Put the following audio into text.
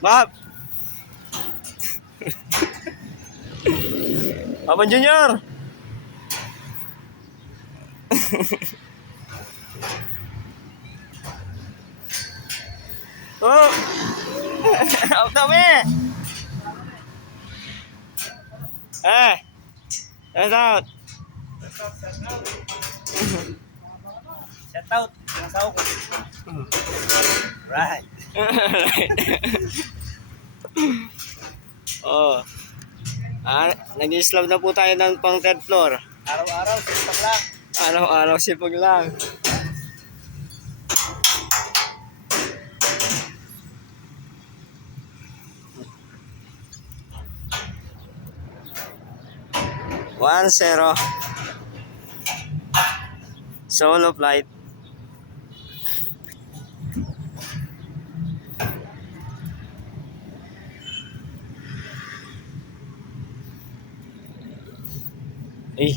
Map! Papa Junior! Oh! Out na me! Shout out! Shout out. Nasaw ko. Right. Oh. Nag-i-slab na po tayo ng pang third floor. Araw-araw, sipag lang. Araw-araw sipag lang. One zero. Solo flight. Eh.